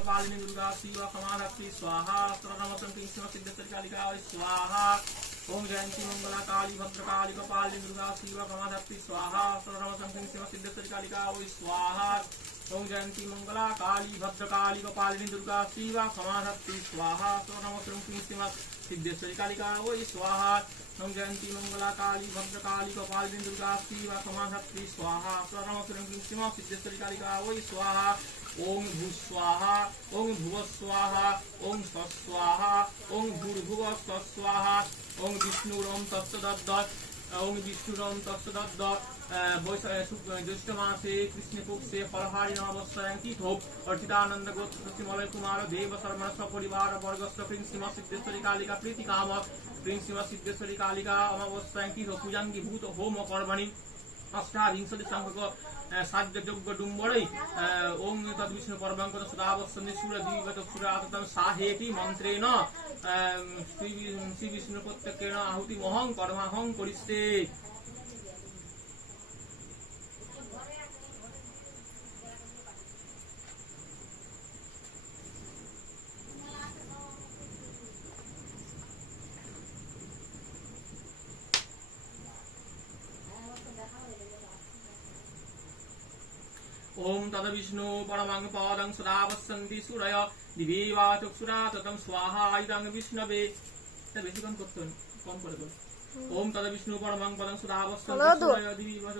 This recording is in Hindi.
कालिकपालिनी दुर्गा शिव समाधत्ति स्वाहा सर्वनमस्तं क्लीं श्रीं सिद्धेश्वरी कालिका स्वाहा ओम जयंती मंगला काली भद्रकाली कपालिनी दुर्गा शिव समाधत्ति स्वाहा सर्वनमस्तं क्लीं श्रीं सिद्धेश्वरी कालिका स्वाहा ओम जयंती मंगला काली भद्रकाली कपालिनी दुर्गा शिव समाधत्ति स्वाहा सर्वनमस्तं क्लीं श्रीं सिद्धेश्वरी कालिका स्वाहा ओम जयंती मंगला काली भद्रकाली कपालिनी दुर्गा शिव समाधत्ति स्वाहा सर्वनमस्तं क्लीं श्रीं सिद्धेश्वरी कालिका स्वाहा ओम भूस्वाहा ओम भुवस्वाहा ओम स्वस्वाहा ओम भूर्भुव स्वस्वाहा ओम विष्णुरम तत्सदद्दत् ओम विष्णुरम तत्सदद्दत् ज्येष्ठ मासे कृष्ण पक्षे फलहारी नमस्यां तीर्थो अर्चितानंद गोत्र सचिमलय कुमार देव शर्मा सपरिवार वर्गस्थ क्लीं श्रीं सिद्धेश्वरी कालिका प्रीति काम क्लीं श्रीं सिद्धेश्वरी कालिका अमावस्यां तीर्थो पूजांगी भूत होम कर्मणि अष्टाविंशति संख्यक साध्य यज्ञ डुम्बरै ओम तद् विष्णु परमंकद सदावत्सन्नि सूर्य दिव्यचक्षुराततं साहेति मंत्रेण श्री विष्णु प्रत्यक्षेण आहुति महं कर्माहं करिष्ये ओम तद विष्णु परमं पादं सदा वसन्ति सूरय दिव्येवा चक्षुराततं स्वाहा इदं विष्णवे बेशी कम करते कम करे ओम तद विष्णु परमं पादं सदा वसन्ति सूरय दिव्येवा